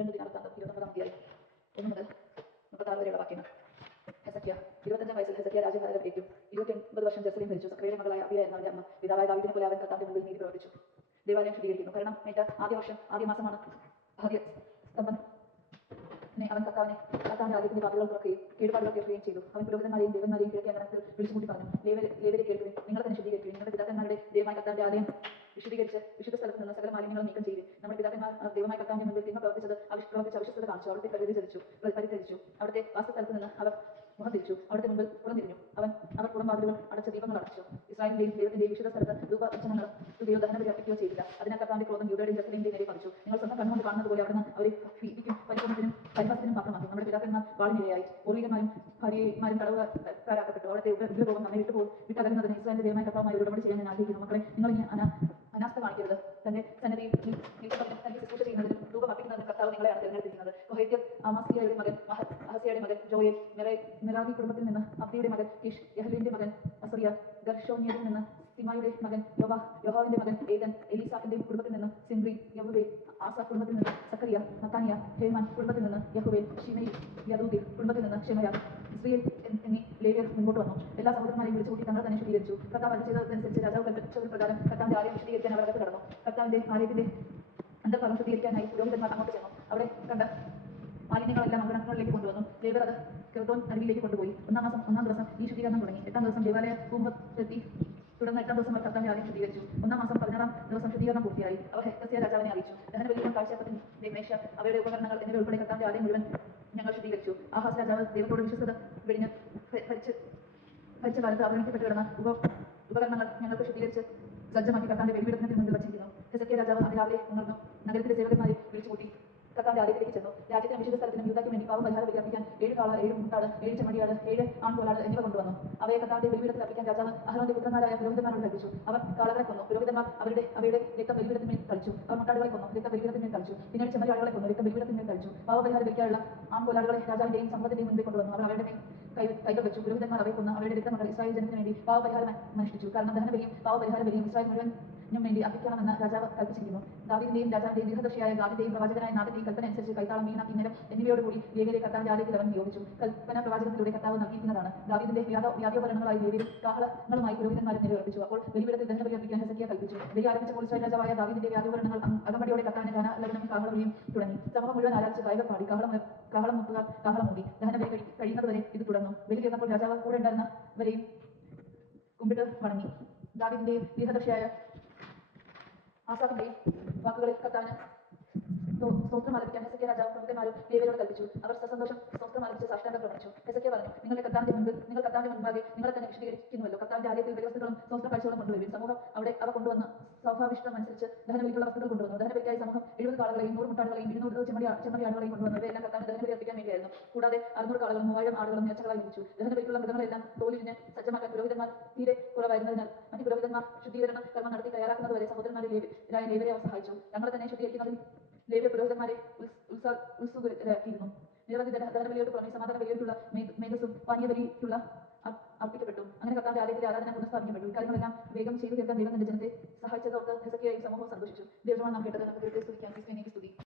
രണ്ട് ദിനവൃത്താന്തം ഇരുപത്തൊമ്പതാം അധ്യായം ഒന്ന് മുതൽ മുപ്പത്താറ് വരെയുള്ള വാക്യങ്ങൾ. ഹെസക്കിയ ഇരുപത്തഞ്ചാം വയസ്സിൽ ഹെസക്കിയ രാജ്യഭാരം ഏറ്റു ഇരുപത്തി ഒൻപത് വർഷം ജെറുസലേം ഭരിച്ചു. സക്രിയുടെ മകളായ അബിയായിരുന്നു അവന്റെ അമ്മ. പിതാവായ ദാവിദിനെ പോലെ അവൻ കർത്താവിന്റെ മുമ്പിൽ നീതി പ്രവർത്തിച്ചു ദേവാലയം ശുദ്ധീകരിക്കുന്നു. കാരണം ഏറ്റ ആദ്യ വർഷം ആദ്യ മാസമാണ് ആദ്യ സ്തംഭം അവൻ കർത്താവിനെ കർത്താവിന്റെ ആദ്യത്തിന്റെ പാതകൾ തുറക്കുകയും കീഴ്പാടുകൾ കേൾക്കുകയും ചെയ്തു. അവൻ പുരോഹിതന്മാരെയും ദേവന്മാരെയും കിഴക്കേ വിളിച്ചുകൂട്ടി പറഞ്ഞു ലേവരെ ലേവരെ കേൾക്കുകയും നിങ്ങളെ തന്നെ ശുദ്ധീകരിക്കുകയും നിങ്ങളുടെ പിതാക്കന്മാരുടെ ദൈവമായ കർത്താവിന്റെ ആലയം വിശുദ്ധീകരിച്ച് വിശുദ്ധ സ്ഥലത്ത് നിന്ന് സകല മാലിന്യങ്ങളും നീക്കം ചെയ്തു നമ്മുടെ പിതാക്കന്മാർ ആ ദൈവമായ കർത്താവിന്റെ മുമ്പിൽ തിന്മ പ്രവർത്തിച്ചത് അവിശ് പ്രവർത്തിച്ച അവിശ്വസത കാണിച്ചു അവിടുത്തെ പരിധി ചതിച്ചു പരിധരിച്ചു അവിടുത്തെ വാസ്തസ്ഥലത്ത് നിന്ന് അവർ മുഖം മുമ്പിൽ മുമ്പിൽ പുറംതിരിഞ്ഞു അവൻ അവർ പുറംവാതിലുകൾ അടച്ച ദീപങ്ങൾ അടച്ചു. ഇസ്രായേലിന്റെയും ദൈവത്തിന്റെയും വിശുദ്ധ സ്ഥലത്ത് രൂപവച്ചനങ്ങൾ ദൈവം ദഹന ബലി അർപ്പിക്കുകയോ ചെയ്തില്ല. അതിനാൽ കർത്താവിന്റെ ക്രോധം യൂഡയുടെയും ജെറുസലേമിന്റെയും നേരെ പതിച്ചു. നിങ്ങൾ സ്വന്തം കണ്ണുകൊണ്ട് കാണുന്നത് പോലെ അവിടുന്ന് അവരെ ഭീതിക്കും പരിപൂർണത്തിനും പരിഹാസത്തിനും പാത്രമാക്കി നമ്മുടെ പിതാക്കന്മാർ വാളിനിരയായി പൂർവികന്മാരും ഭാര്യമാരും തടവുകാരാക്കപ്പെട്ടു. അവിടുത്തെ ഉഗ്രകോപം നമ്മെ വിട്ടുപോകും. വിട്ടകലുന്നതിന് ഇസ്രായേലിന്റെ ദൈവമായ കർത്താവുമായി ഉടമ്പടി ചെയ്യാൻ ഞാൻ ആഗ്രഹിക്കുന്നു. മക്കളെ നിങ്ങൾ ഇനി അനാ അനാസ്ഥ കാണിക്കരുത്. തന്റെ സന്നദ്ധയിൽ തന്റെ ശുശ്രൂഷ ചെയ്യുന്നതിനും രൂപം അർപ്പിക്കുന്നതിനും കർത്താവ് നിങ്ങളെയാണ് തിരഞ്ഞെടുത്തിരിക്കുന്നത്. കൊഹേത്യർ അമാസിയയുടെ മകൻ മഹ- അഹസ്യയുടെ മകൻ ജോയേൽ മെറേ മെറാവി കുടുംബത്തിൽ നിന്ന് അബ്ദിയുടെ മകൻ കിഷ് യഹലിന്റെ മകൻ അസറിയ ഗർഷോനിയയിൽ നിന്ന് സിമായുടെ മകൻ യോവ യോഹാവിന്റെ മകൻ ഏതൻ എലീസാഫിന്റെ കുടുംബത്തിൽ നിന്ന് സിംറി യഹുവേ ആസാഫ് കുടുംബത്തിൽ നിന്ന് സക്കറിയ നത്താനിയ ഹേമാൻ കുടുംബത്തിൽ നിന്ന് യഹുവേ ഷിമയിൽ യദൂബി കുടുംബത്തിൽ നിന്ന് ഷെമയ ഇസ്രയേൽ എന്നീ ലേവ്യർ മുന്നോട്ട് വന്നു. എല്ലാ സഹോദരന്മാരെയും വിളിച്ചു കൂട്ടി തങ്ങൾ തന്നെ ശുദ്ധീകരിച്ചു. കർത്താവ് അത് ചെയ്തതനുസരിച്ച് രാജാവ് കൽപ്പിച്ചത് പ്രകാരം കർത്താവിന്റെ ആലയം ശുദ്ധീകരിക്കാൻ അവർ അകത്ത് കടന്നു. കർത്താവിന്റെ ആലയത്തിന്റെ അന്തർഭാഗം ശുദ്ധീകരിക്കാനായി പുരോഹിതന്മാർ അങ്ങോട്ട് ചെന്നു. അവിടെ കണ്ട മാലിന്യങ്ങളെല്ലാം അങ്കണങ്ങളിലേക്ക് കൊണ്ടുവന്നു. ലേബർ അത് കെട്ടോൺ അരുവിയിലേക്ക് കൊണ്ടുപോയി. ഒന്നാം മാസം ഒന്നാം ദിവസം ഈ ശുദ്ധീകരണം തുടങ്ങി. എട്ടാം ദിവസം ദേവാലയ കുംഭത്തെത്തി. തുടർന്ന് എട്ടാം ദിവസം അവർ കർത്താവിനെ ആദ്യം ശുദ്ധീകരിച്ചു. ഒന്നാം മാസം പതിനാറാം ദിവസം ശുദ്ധീകരണം പൂർത്തിയായി. അവർ ഹെക്തസ്യ രാജാവിനെ അറിയിച്ചു. ദഹന വലിയ കാഴ്ചപ്പത്തിന്റെ മേശ അവരുടെ ഉപകരണങ്ങൾ എന്നിവ ഉൾപ്പെടെ കർത്താവിന്റെ ആദ്യം മുഴുവൻ ഞങ്ങൾ ശുദ്ധീകരിച്ചു. ആഹാസ് രാജാവ് ദൈവത്തോട് വിശ്വസത വെടിഞ്ഞ് ഭരിച്ച് ഭരിച്ച കാലത്ത് അവഗണിക്കപ്പെട്ട് കിടന്ന ഉപ ഉപകരണങ്ങൾ ഞങ്ങൾക്ക് ശുദ്ധീകരിച്ച് സജ്ജമാക്കി കർത്താവിന്റെ വെളിപ്പെടുത്തത്തിന് മുന്നിൽ വച്ചിരിക്കുന്നു. ഹെസക്കിയ രാജാവ് അതിരാവിലെ ഉണർന്നു. നഗരത്തിലെ സേവകന്മാരെ വിളിച്ചുകൂട്ടി. കാള ഏഴ് മുട്ടാട് ഏഴ് ചെമ്മടിയാട് ഏഴ് ആൺകോലാട് എന്നിവ കൊണ്ടുവന്നു. അവയെ കർത്താവിന്റെ ബലിപീഠത്തിൽ അർപ്പിക്കാൻ രാജാവ് അഹ്റോന്റെ പുത്രന്മാരായ പുരോഹിതന്മാരോട് കൽപ്പിച്ചു അവർ കാളകളെ കൊന്നു. പുരോഹിതന്മാർ അവരുടെ അവയുടെ രക്തം ബലിപീഠത്തിന്മേൽ കളിച്ചു അവർ മുട്ടാടുകളെ കൊന്നു. രക്തം ബലിപീഠത്തിന്മേൽ കളിച്ചു പിന്നീട് ചെമ്മടിയാടുകളെ കൊന്നു. രക്തം ബലിപീഠത്തിന്മേൽ കളിച്ചു പാവപരിഹാരം വയ്ക്കാനുള്ള ആൺകോലാടുകളെ രാജാവിന്റെയും സമ്പത്തിന്റെയും മുൻപിൽ കൊണ്ടുവന്നു. അവർ അവരുടെ കൈ കൈകൾ വെച്ചു. പുരോഹിതന്മാർ അവയെ കൊന്നു. അവരുടെ രക്തമകൾ ഇസ്രായേൽ ജനത്തിന് വേണ്ടി പാവപരിഹാരം അനുഷ്ഠിച്ചു. കാരണം ദഹനബലിയും പാവപരിഹാര ബലിയും ഇസ്രായേൽ മുഴുവനും വേണ്ടി അർപ്പിക്കണമെന്ന് രാജാവ് കൽപ്പിച്ചിരിക്കുന്നു. ദാവീദിന്റെയും രാജാവിന്റെയും ദീർഘദർശിയായ ഗാദിന്റെയും പ്രവാചകനായ നാടിന്റെയും കൽപ്പന അനുസരിച്ച് കൈത്താളം മീന കിന്നരം എന്നിവയോടുകൂടി ലേവിയരെ കർത്താവിന്റെ ആലയത്തിൽ അവൻ നിയോഗിച്ചു. കൽപ്പന പ്രവാചകത്തിലൂടെ കർത്താവ് നൽകിയിരിക്കുന്നതാണ്. ദാവീദിന്റെ വ്യാധ വ്യാധ്യോപകരണങ്ങളായി ലേവിയരും കാഹളങ്ങളുമായി പുരോഹിതന്മാരും നിലയുറപ്പിച്ചു അപ്പോൾ ബലിപീഠത്തിൽ ദഹനബലി അർപ്പിക്കാൻ ഹെസക്കിയ കൽപ്പിച്ചു. ബലി ആരംഭിച്ചപ്പോൾ ഇസ്രായേൽ രാജാവായ ദാവീദിന്റെ വ്യാധ്യോപകരണങ്ങൾ അകമ്പടിയോടെ കർത്താവിന്റെ ധനലവനും കാഹളവിളിയും തുടങ്ങി. സമൂഹം മുഴുവൻ ആരാധിച്ച് ഗായകർ പാടി കാഹളം കാഹളം മുട്ടുക കാഹളം മൂടി. ദഹനബലി കഴി- കഴിയുന്നതുവരെ ഇത് തുടർന്നു. ബലി തീർന്നപ്പോൾ രാജാവ് കൂടെ ഉണ്ടായിരുന്നവരെയും കുമ്പിട്ട് വണങ്ങി. ദാവിദിന്റെ ദീർഘദർശിയായ ആസാഫിന്റെയും വാക്കുകളിൽ കർത്താവിന് സ്വന്തം ആലപിക്കാൻ ഹെസക്കിയ രാജാവ് പ്രമുഖന്മാരും ലേവിയരോട് കൽപ്പിച്ചു. അവർ സസന്തോഷം സ്വന്തം ആലപിച്ച് സാഷ്ടാന്തം പ്രവർത്തിച്ചു ഹെസക്കിയ പറഞ്ഞു നിങ്ങളുടെ കർത്താവിന്റെ മുമ്പിൽ നിങ്ങൾ കർത്താവിന്റെ മുൻപാകെ നിങ്ങളെ തന്നെ വിശദീകരിക്കുന്നുവല്ലോ കർത്താവിന്റെ ആലയത്തിൽ ബലിവസ്തുക്കളും സ്തോത്ര കാഴ്ചകളും കൊണ്ടുവരും സമൂഹം അവിടെ അവ കൊണ്ടുവന്ന സ്വാഭാവിഷ്ടം അനുസരിച്ച് ദഹനബലിക്കുള്ള വസ്തുക്കൾ കൊണ്ടുവന്നു. ദഹനബലിക്കായി സമൂഹം എഴുപത് കാളുകളെയും നൂറ് മുട്ടാടുകളെയും ഇരുന്നൂറ് ചെമ്മടി ചെമ്മടിയാടുകളെയും കൊണ്ടുവന്നു. ഇവയെല്ലാം കർത്താവിന് ദഹനബലി അർപ്പിക്കാൻ വേണ്ടിയായിരുന്നു. കൂടാതെ അറുന്നൂറ് കാളുകളും മൂവായിരം ആടുകളും നേർച്ചകളായി ലഭിച്ചു ദഹനബലിക്കുള്ള മൃഗങ്ങളെല്ലാം തോലിനെ സജ്ജമാക്കാൻ പുരോഹിതന്മാർ തീരെ കുറവായിരുന്നതിനാൽ മറ്റ് പുരോഹിതന്മാർ ശുദ്ധീകരണ സഹോദരന്മാരെ ലേവരായ ലേവരെ അവർ സഹായിച്ചു. ഞങ്ങളെ തന്നെ ശുദ്ധീകരിക്കുന്നതിൽ ലേവ്യ പുരോഹിതന്മാരെ ഉത്സുകരാക്കിയിരുന്നു. നിരവധി ദഹനബലിയോട് പുറമെ സമാധാന ബലിയോടുള്ള മേധസ്സും പാനീയ ബലിക്കുള്ള അർപ്പിക്കപ്പെട്ടു. അങ്ങനെ കർത്താവിന്റെ ആലയത്തിലെ ആരാധന പുനഃസ്ഥാപിക്കപ്പെട്ടു. ഇക്കാര്യങ്ങളെല്ലാം വേഗം ചെയ്തു തീർക്കാൻ ദൈവം തന്റെ ജനത്തെ സഹായിച്ചതോർത്ത് നിസക്കിയായും സമൂഹവും സന്തോഷിച്ചു. ദൈവമാണ് നാം കേട്ടത് നമുക്ക് സ്തുതിക്കാം. സ്തുതി.